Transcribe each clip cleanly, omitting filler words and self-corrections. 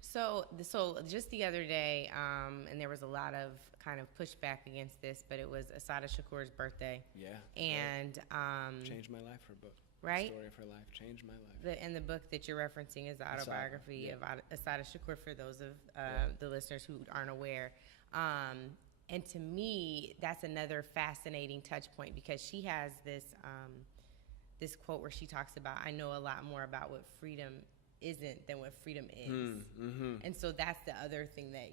So just the other day, and there was a lot of kind of pushback against this, but it was Asada Shakur's birthday. Yeah. And changed my life, her book. Right? The story of her life changed my life. And the book that you're referencing is the autobiography of Asada Shakur, for those of the listeners who aren't aware. And to me, that's another fascinating touch point, because she has this quote where she talks about, I know a lot more about what freedom isn't than what freedom is. And so that's the other thing that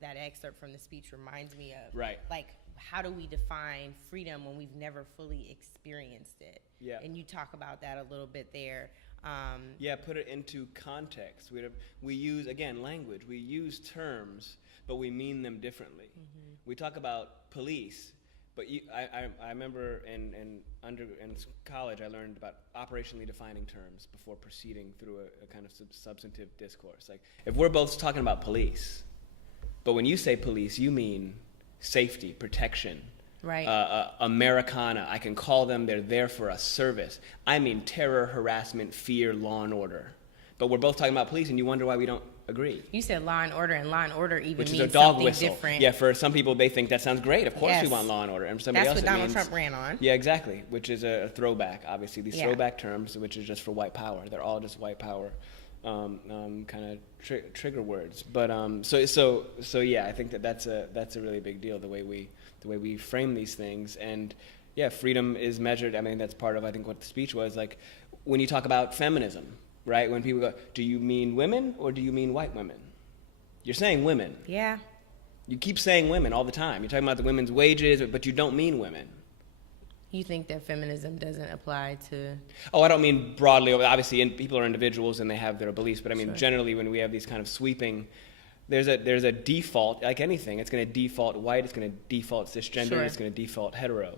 that excerpt from the speech reminds me of. Right. Like, how do we define freedom when we've never fully experienced it? Yeah. And you talk about that a little bit there. Put it into context. We use, again, language. We use terms, but we mean them differently. We talk about police, but I remember in college I learned about operationally defining terms before proceeding through a kind of substantive discourse. Like, if we're both talking about police, but when you say police, you mean safety, protection, right? Americana. I can call them. They're there for us. Service. I mean terror, harassment, fear, law and order. But we're both talking about police, and you wonder why we don't agree. You said law and order, and law and order even which means is a dog something whistle. different. Yeah, for some people they think that sounds great. Of course we want law and order. And for somebody That's else what Donald means, Trump ran on. Yeah, exactly. Which is a throwback. Obviously, these throwback terms, which is just for white power. They're all just white power, kind of trigger words. But so yeah, I think that's a really big deal. The way we frame these things, and yeah, freedom is measured. I mean, that's part of, I think, what the speech was. Like, when you talk about feminism, right? When people go, do you mean women or do you mean white women? You're saying women. Yeah. You keep saying women all the time. You're talking about the women's wages, but you don't mean women. You think that feminism doesn't apply to... Oh, I don't mean broadly. Obviously, people are individuals and they have their beliefs, but I mean, generally, when we have these kind of sweeping... There's a default, like anything. It's going to default white. It's going to default cisgender. It's going to default hetero.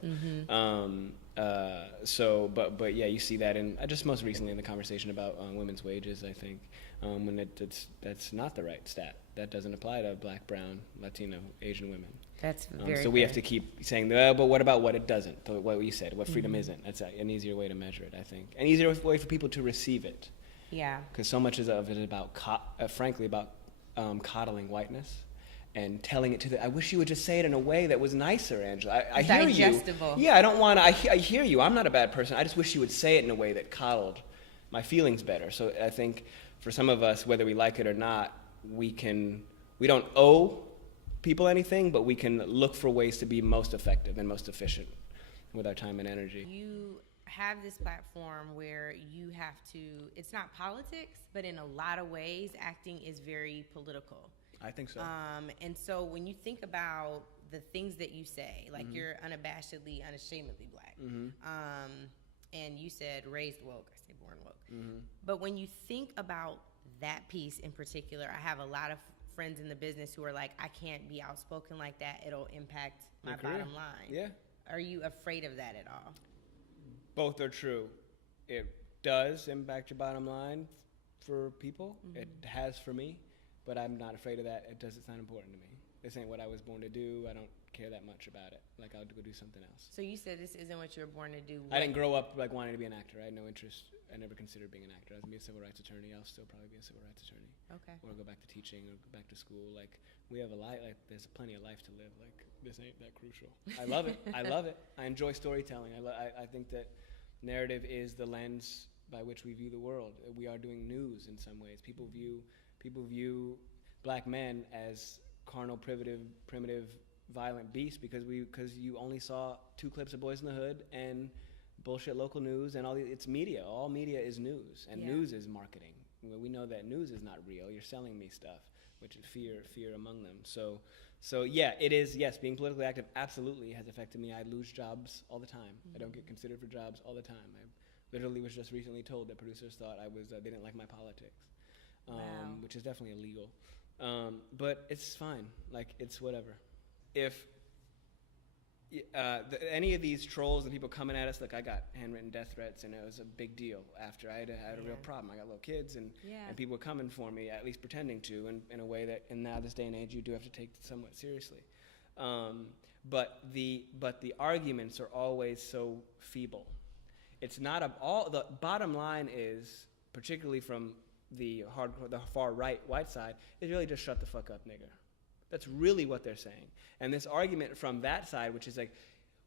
But yeah, you see that in just most recently in the conversation about women's wages. I think when that's not the right stat. That doesn't apply to Black, Brown, Latino, Asian women. That's very. So we have to keep saying, but what about what it doesn't? What you said, what freedom isn't. That's an easier way to measure it, I think, an easier way for people to receive it. Yeah. Because so much of it is about, frankly, about coddling whiteness and telling it to I wish you would just say it in a way that was nicer, Angela. I hear digestible. You. Yeah, I don't want to. I hear you. I'm not a bad person. I just wish you would say it in a way that coddled my feelings better. So I think for some of us, whether we like it or not, we don't owe people anything, but we can look for ways to be most effective and most efficient with our time and energy. You have this platform where you have to, it's not politics, but in a lot of ways, acting is very political. I think so. And so when you think about the things that you say, like you're unabashedly, unashamedly Black, and you said raised woke, I say born woke. But when you think about that piece in particular, I have a lot of friends in the business who are like, I can't be outspoken like that. It'll impact my bottom line. Yeah. Are you afraid of that at all? Both are true. It does impact your bottom line for people. It has for me, but I'm not afraid of that. It's not important to me. This ain't what I was born to do. I don't care that much about it. Like, I'll go do something else. So you said this isn't what you were born to do. I didn't grow up like wanting to be an actor. I had no interest. I never considered being an actor. I was going to be a civil rights attorney. I'll still probably be a civil rights attorney. Okay. Or go back to teaching or go back to school. Like, we have a life. Like, there's plenty of life to live. Like, this ain't that crucial. I love it. I love it. I enjoy storytelling. I think that narrative is the lens by which we view the world. We are doing news in some ways. People view Black men as carnal, primitive, violent beasts because you only saw 2 clips of Boys in the Hood and bullshit local news and it's media. All media is news, and news is marketing. We know that news is not real. You're selling me stuff, which is fear among them. So yeah, it is. Yes, being politically active absolutely has affected me. I lose jobs all the time. I don't get considered for jobs all the time. I literally was just recently told that producers thought they didn't like my politics, which is definitely illegal. But it's fine. Like, it's whatever. If any of these trolls and people coming at us, like, I got handwritten death threats, and it was a big deal after I had a real problem. I got little kids, and people were coming for me, at least pretending to, in a way that in now this day and age you do have to take somewhat seriously. But the arguments are always so feeble. It's not the bottom line is, particularly from the far right white side is really just shut the fuck up, nigger. That's really what they're saying. And this argument from that side, which is like,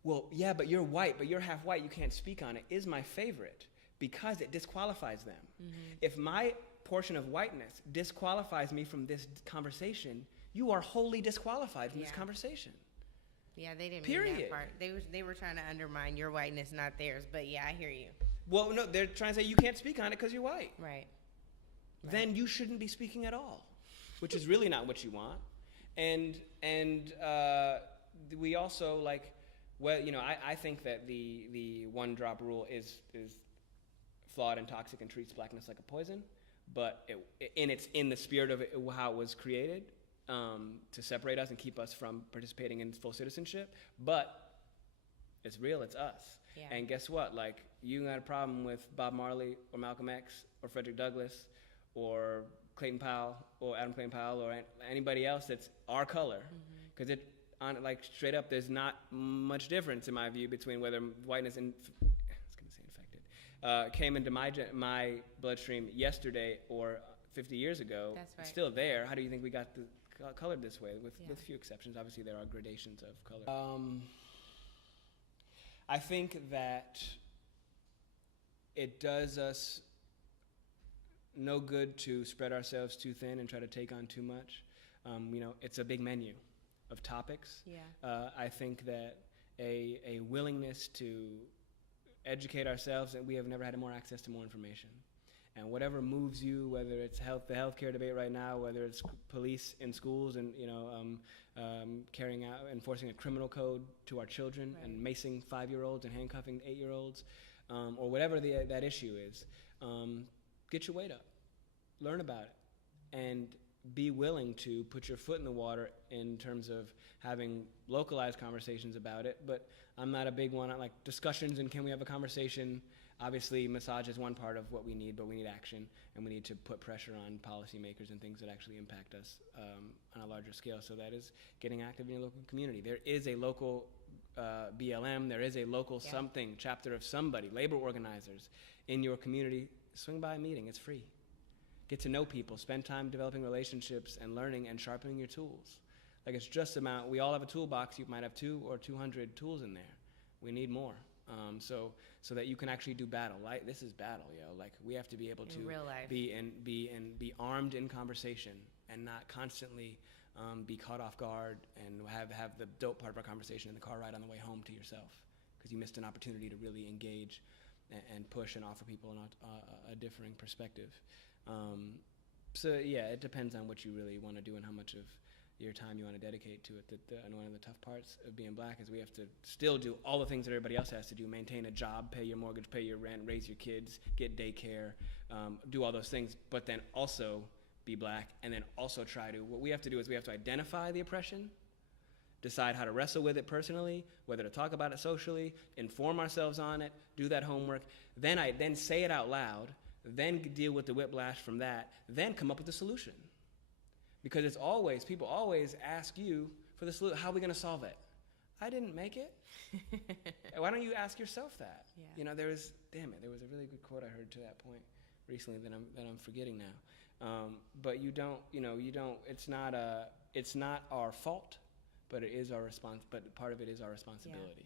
well, yeah, but you're white, but you're half white, you can't speak on it, is my favorite because it disqualifies them. Mm-hmm. If my portion of whiteness disqualifies me from this conversation, you are wholly disqualified from this conversation. Yeah, they didn't mean that part. They were trying to undermine your whiteness, not theirs. But yeah, I hear you. Well, no, they're trying to say you can't speak on it because you're white. Right. Then you shouldn't be speaking at all, which is really not what you want. And we also like, well, you know, I think that the one drop rule is flawed and toxic and treats blackness like a poison. But it's in the spirit of it, how it was created. To separate us and keep us from participating in full citizenship, but it's real, it's us. Yeah. And guess what? Like, you got a problem with Bob Marley or Malcolm X or Frederick Douglass or Clayton Powell or Adam Clayton Powell or anybody else that's our color, because like straight up, there's not much difference in my view between whether whiteness and came into my bloodstream yesterday or 50 years ago. That's right. It's still there. How do you think we got colored this way? With few exceptions. Obviously, there are gradations of color. I think that it does us no good to spread ourselves too thin and try to take on too much. You know, it's a big menu of topics. Yeah. I think that a willingness to educate ourselves, and we have never had more access to more information. And whatever moves you, whether it's the healthcare debate right now, whether it's police in schools and, you know, enforcing a criminal code to our children and macing 5-year-olds and handcuffing 8-year-olds, or whatever that issue is, get your weight up, learn about it, and be willing to put your foot in the water in terms of having localized conversations about it. But I'm not a big one on like discussions and can we have a conversation. Obviously, massage is one part of what we need, but we need action, and we need to put pressure on policymakers and things that actually impact us on a larger scale. So that is getting active in your local community. There is a local BLM, there is a local something, chapter of somebody, labor organizers in your community. Swing by a meeting, it's free. Get to know people, spend time developing relationships and learning and sharpening your tools. Like it's just we all have a toolbox, you might have 2 or 200 tools in there. We need more. So that you can actually do battle. Like this is battle, yo. Like we have to be able to be armed in conversation and not constantly be caught off guard and have the dope part of our conversation in the car ride on the way home to yourself because you missed an opportunity to really engage and push and offer people a differing perspective. So yeah, it depends on what you really want to do and how much of your time you want to dedicate to it. And one of the tough parts of being black is we have to still do all the things that everybody else has to do: maintain a job, pay your mortgage, pay your rent, raise your kids, get daycare, do all those things, but then also be black, and then also what we have to do is we have to identify the oppression, decide how to wrestle with it personally, whether to talk about it socially, inform ourselves on it, do that homework, then say it out loud, then deal with the whiplash from that, then come up with a solution. Because people always ask you for the solution. How are we going to solve it? I didn't make it. Why don't you ask yourself that? Yeah. You know, there was a really good quote I heard to that point recently that I'm forgetting now. But it's not our fault, but it is our but part of it is our responsibility. Yeah.